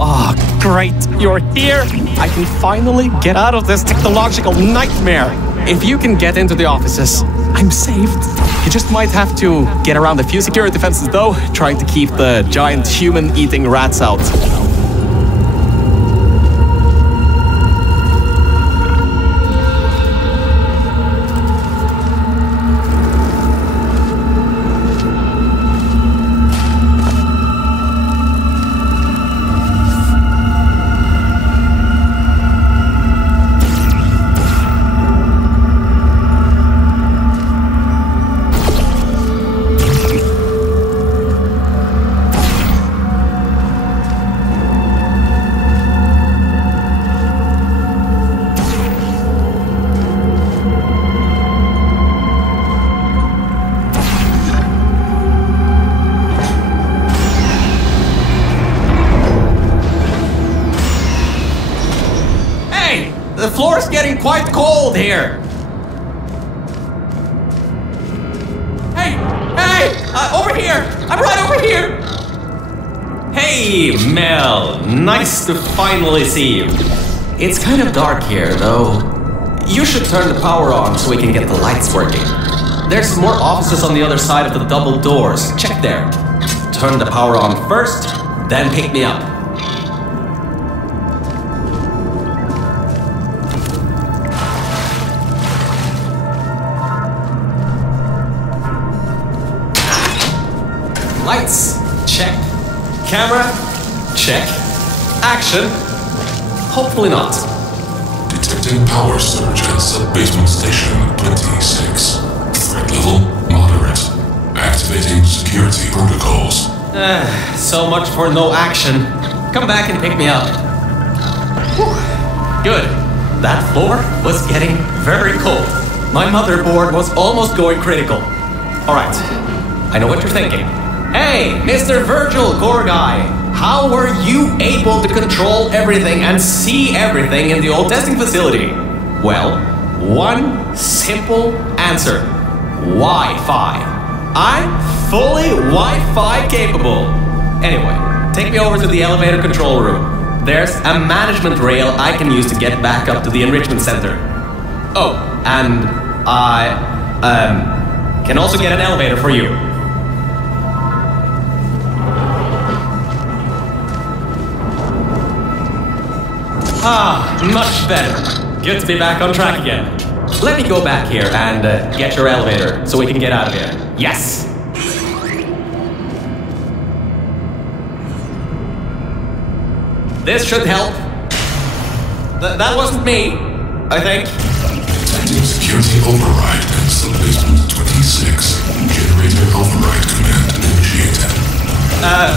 Ah, great, you're here! I can finally get out of this technological nightmare! If you can get into the offices, I'm saved. You just might have to get around a few security fences though, trying to keep the giant human-eating rats out. The floor's getting quite cold here. Hey! Over here! I'm right over here! Hey, Mel. Nice to finally see you. It's kind of dark here, though. You should turn the power on so we can get the lights working. There's more offices on the other side of the double doors. Check there. Turn the power on first, then pick me up. Lights, check. Camera, check. Action, hopefully not. Detecting power surge at sub-basement station 26. Threat level, moderate. Activating security protocols. So much for no action. Come back and pick me up. Whew. Good. That floor was getting very cold. My motherboard was almost going critical. Alright, I know what you're thinking. Hey, Mr. Virgil Core Guy, how were you able to control everything and see everything in the old testing facility? Well, one simple answer. Wi-Fi. I'm fully Wi-Fi capable. Anyway, take me over to the elevator control room. There's a management rail I can use to get back up to the enrichment center. Oh, and I can also get an elevator for you. Ah, much better. Good to be back on track again. Let me go back here and get your elevator so we can get out of here. Yes! This should help. That wasn't me, I think. Detecting security override in sub-basement 26. Generator override command initiated.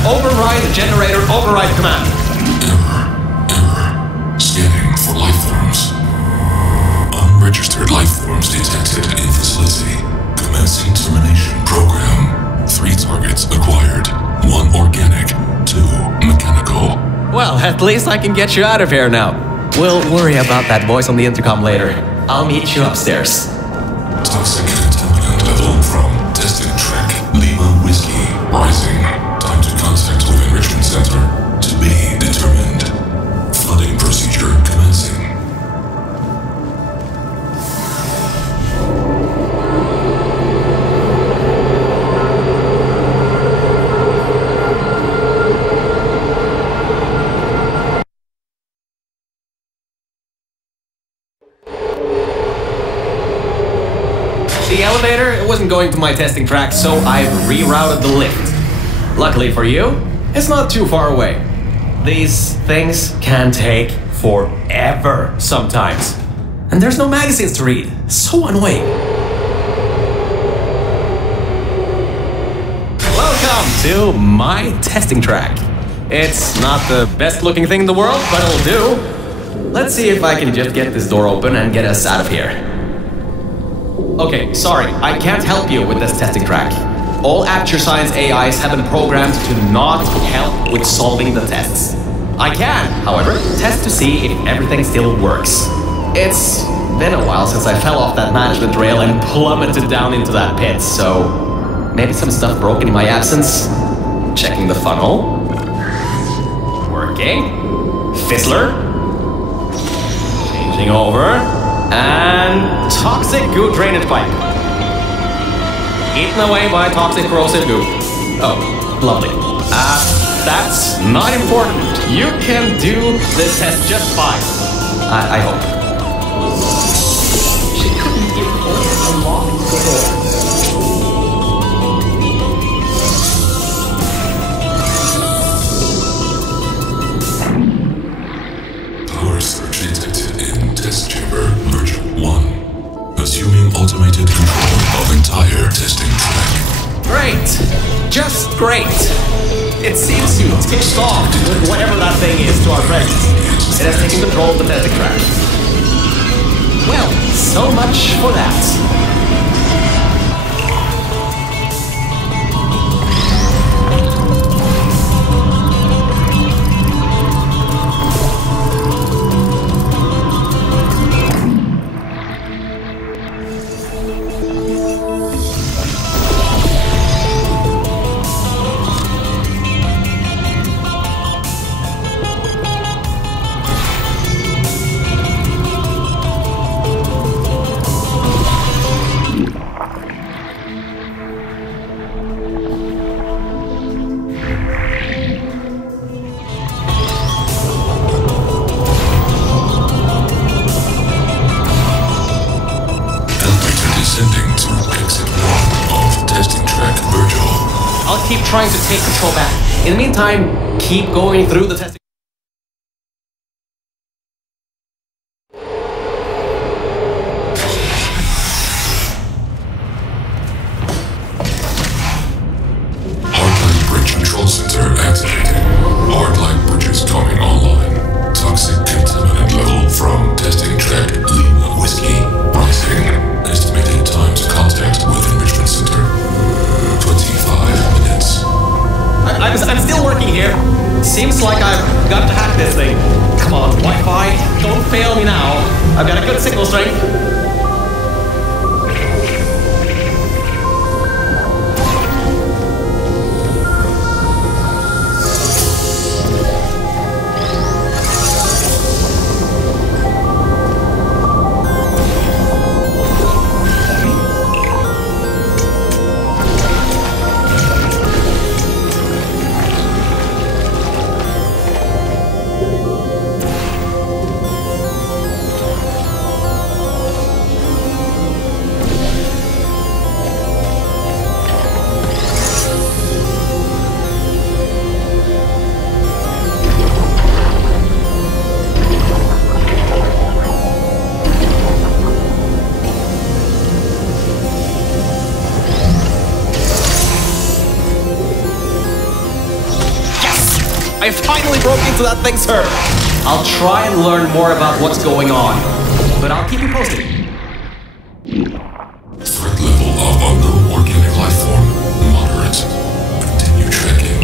Override generator override command. Scanning for life forms. Unregistered life forms detected in facility. Commencing termination program. 3 targets acquired. 1 organic, 2 mechanical. Well, at least I can get you out of here now. We'll worry about that voice on the intercom later. I'll meet you upstairs. Toxic contaminant level from testing track Lima Whiskey rising. Time to contact with enrichment center to be determined. Flooding procedure commencing. The elevator, it wasn't going to my testing track, so I've rerouted the lift. Luckily for you, it's not too far away. These things can take forever sometimes. And there's no magazines to read. So annoying. Welcome to my testing track. It's not the best looking thing in the world, but it'll do. Let's see if I can just get this door open and get us out of here. Okay, sorry, I can't help you with this testing track. All Aperture Science AIs have been programmed to not help with solving the tests. I can, however, test to see if everything still works. It's been a while since I fell off that management rail and plummeted down into that pit, so maybe some stuff broke in my absence. Checking the funnel. Working. working. Fizzler. Changing over. And toxic goo drainage pipe. Eaten away by toxic corrosive goo. Oh, lovely. That's not important. You can do this test just fine. I hope. She couldn't even unlock the door. Test chamber version 1. Assuming automated control of entire testing track. Great! Just great! It seems you ticked off with whatever that thing is to our friends. It has taken control of the testing track. Well, so much for that. Trying to take control back. In the meantime, keep going through the testing. Hardline bridge control center activated. Hardline bridges coming online. Toxic contaminant level from testing track lean whiskey rising. Estimated time to contact with enrichment center. 25 minutes. I'm still working here. Seems like I've got to hack this thing. Come on, Wi-Fi, don't fail me now. I've got a good signal strength. I finally broke into that thing, sir. I'll try and learn more about what's going on, but I'll keep you posted. Threat level of unknown organic life form moderate. Continue tracking.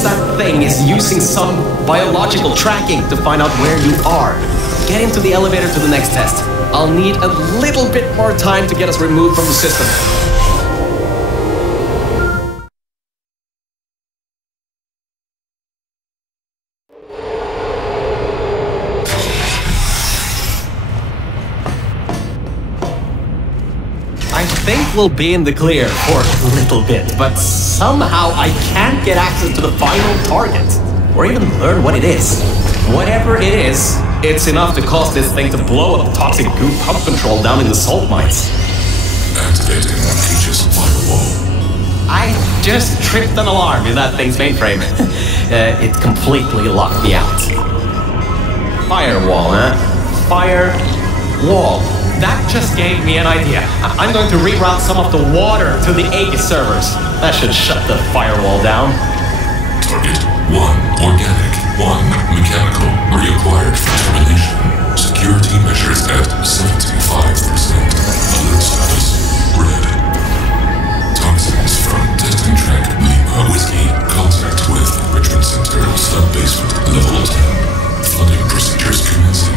guess that thing is using some biological tracking to find out where you are. Get into the elevator to the next test. I'll need a little bit more time to get us removed from the system. I think we'll be in the clear for a little bit, but somehow I can't get access to the final target, or even learn what it is. Whatever it is, it's enough to cause this thing to blow up toxic goo pump control down in the salt mines. Activating AEGIS firewall. I just tripped an alarm in that thing's mainframe. It completely locked me out. Firewall, huh? Firewall. That just gave me an idea. I'm going to reroute some of the water to the AEGIS servers. That should shut the firewall down. Target 1 organic, 1 mechanical. Reacquired for termination. Security measures at 75%. Alert status red. Toxins from testing track Lima Whiskey. Contact with Enrichment Center sub-basement level 10. Flooding procedures commencing.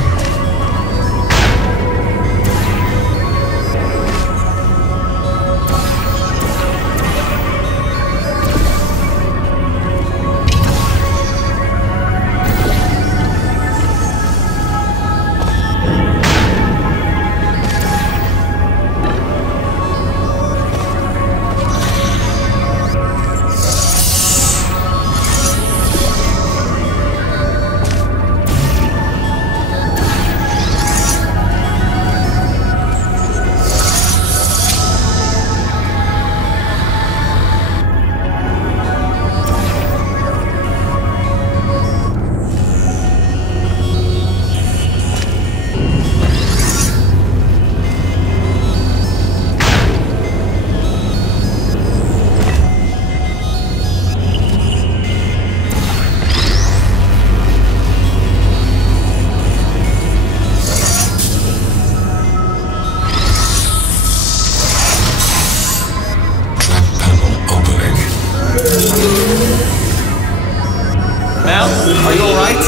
Are you alright?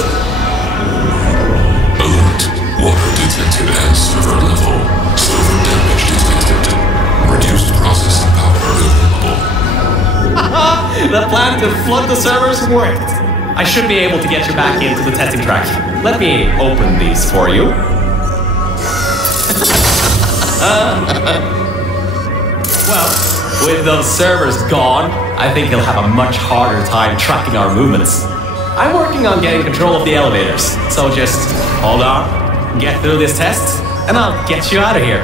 Alert. Water detected at server level. Server damage detected. Reduced processing power available. The plan to flood the servers worked. I should be able to get you back into the testing track. Let me open these for you. Well, with those servers gone, I think he'll have a much harder time tracking our movements. I'm working on getting control of the elevators, so just hold on, get through this test, and I'll get you out of here.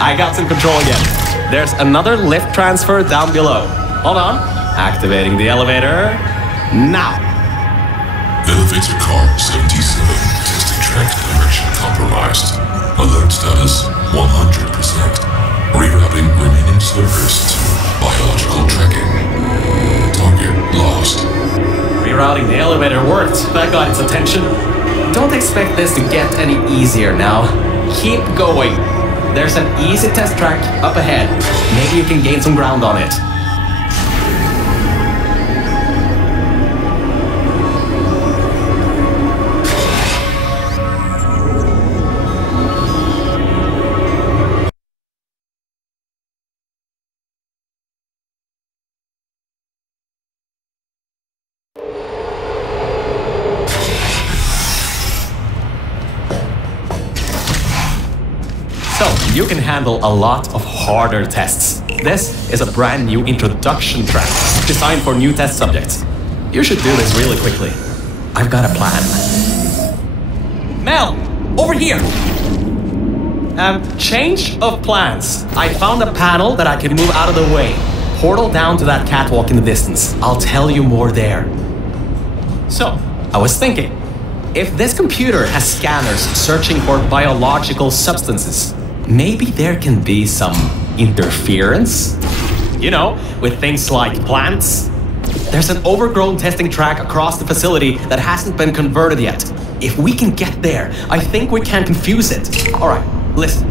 I got some control again. There's another lift transfer down below. Hold on. Activating the elevator. Now. Elevator car 77. Testing track direction compromised. Alert status 100%. Rerouting remaining servers to biological tracking. Target lost. Rerouting the elevator worked. That got its attention. Don't expect this to get any easier now. Keep going. There's an easy test track up ahead. Maybe you can gain some ground on it. You can handle a lot of harder tests. This is a brand new introduction track designed for new test subjects. You should do this really quickly. I've got a plan. Mel, over here! Change of plans. I found a panel that I can move out of the way. Portal down to that catwalk in the distance. I'll tell you more there. So, I was thinking, if this computer has scanners searching for biological substances, maybe there can be some interference? You know, with things like plants. There's an overgrown testing track across the facility that hasn't been converted yet. If we can get there, I think we can confuse it. Alright, listen.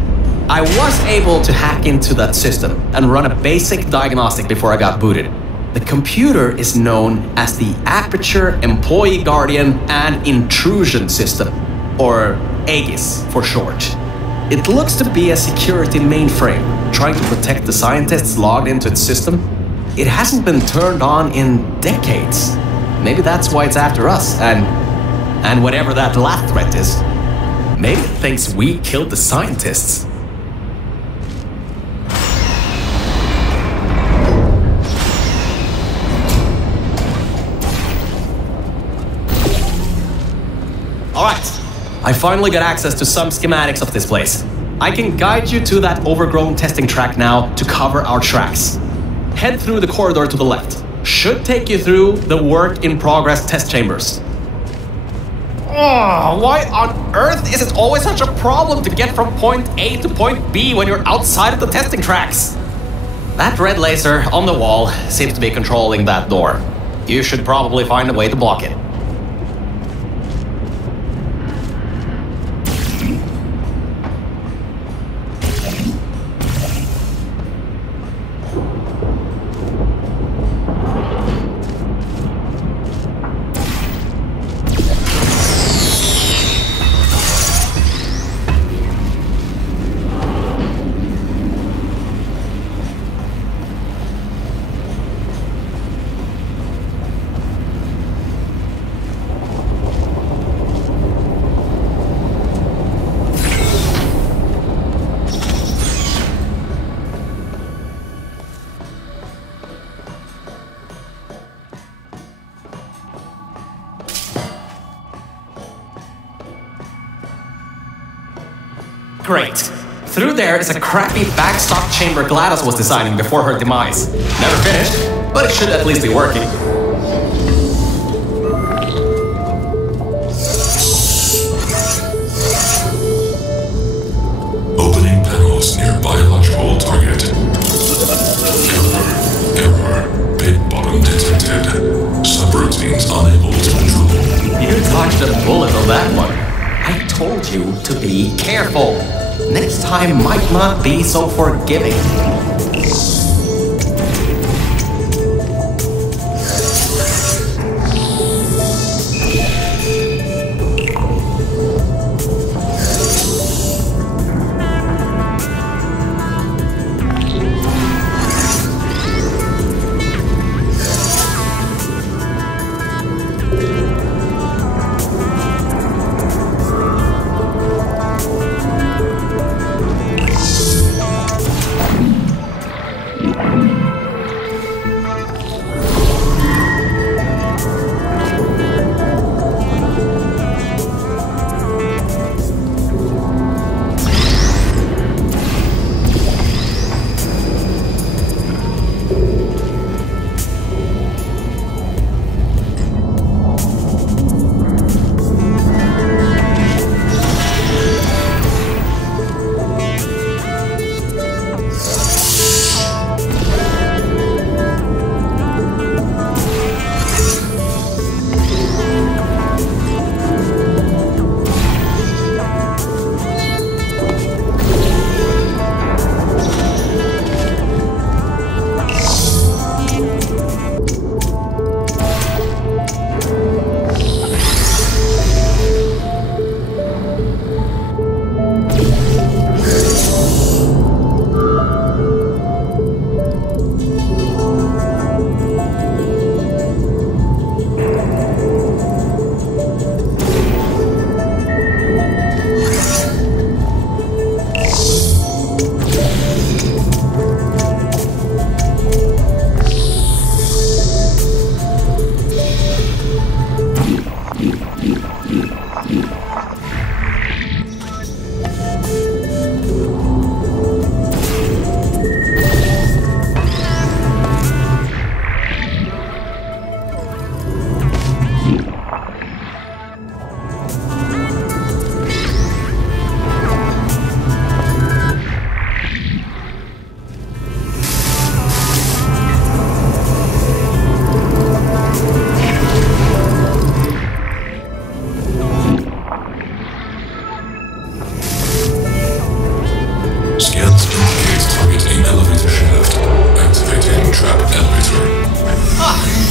I was able to hack into that system and run a basic diagnostic before I got booted. The computer is known as the Aperture Employee Guardian and Intrusion System, or AEGIS for short. It looks to be a security mainframe trying to protect the scientists logged into its system. It hasn't been turned on in decades. Maybe that's why it's after us, and whatever that last threat is. Maybe it thinks we killed the scientists. Alright, I finally got access to some schematics of this place. I can guide you to that overgrown testing track now to cover our tracks. Head through the corridor to the left. Should take you through the work-in-progress test chambers. Oh, why on earth is it always such a problem to get from point A to point B when you're outside of the testing tracks? That red laser on the wall seems to be controlling that door. You should probably find a way to block it. Great. Through there is a crappy backstock chamber GLaDOS was designing before her demise. Never finished, but it should at least be working. Opening panels near biological target. Error. Pit bottom detected. Subroutines unable to control. You dodged a bullet on that one. I told you to be careful. Next time might not be so forgiving.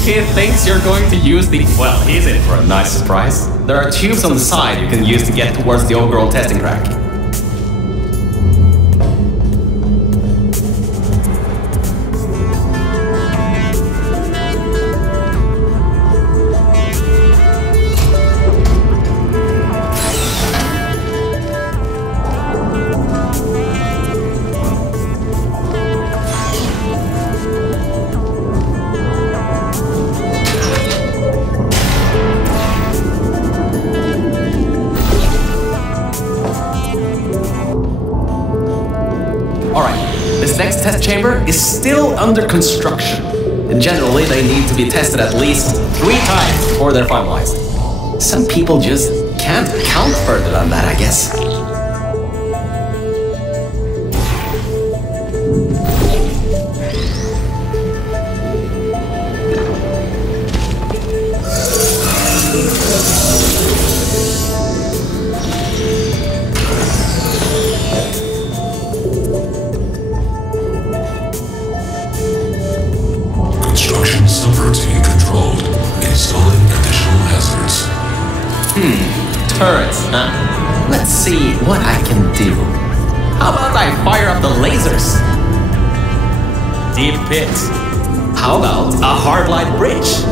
kid thinks you're going to use the... Well, he's in for a nice surprise. There are tubes on the side you can use to get towards the Overgrown testing track. Test chamber is still under construction. Generally, they need to be tested at least 3 times before they're finalized. Some people just can't count further than that, I guess. Turrets, huh? Let's see what I can do. How about I fire up the lasers? Deep pits. How about a hardline bridge?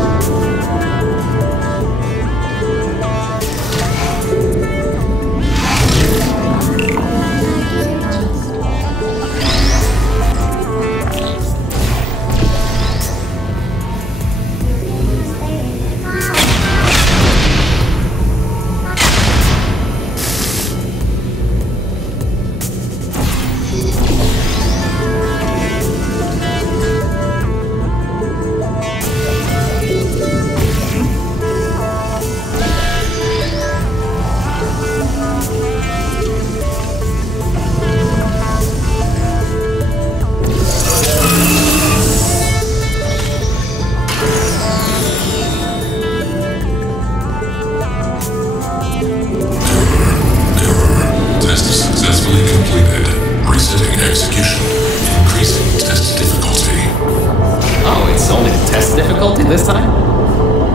This time?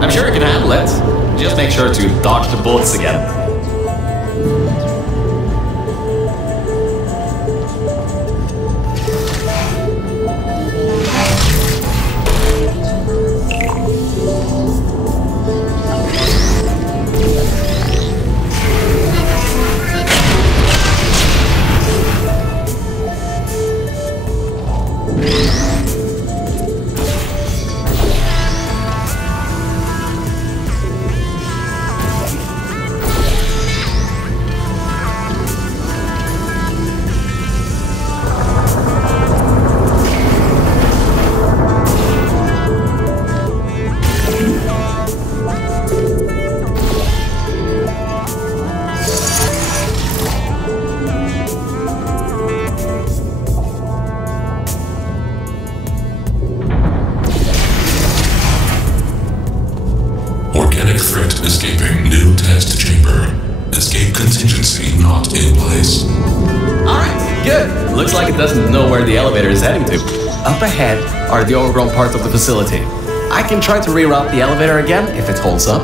I'm sure you can handle it. Just make sure to dodge the bullets again. Threat escaping new test chamber. Escape contingency not in place. Alright, good. Looks like it doesn't know where the elevator is heading to. Up ahead are the overgrown parts of the facility. I can try to reroute the elevator again if it holds up.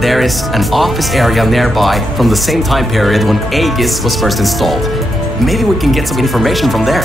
There is an office area nearby from the same time period when AEGIS was first installed. Maybe we can get some information from there.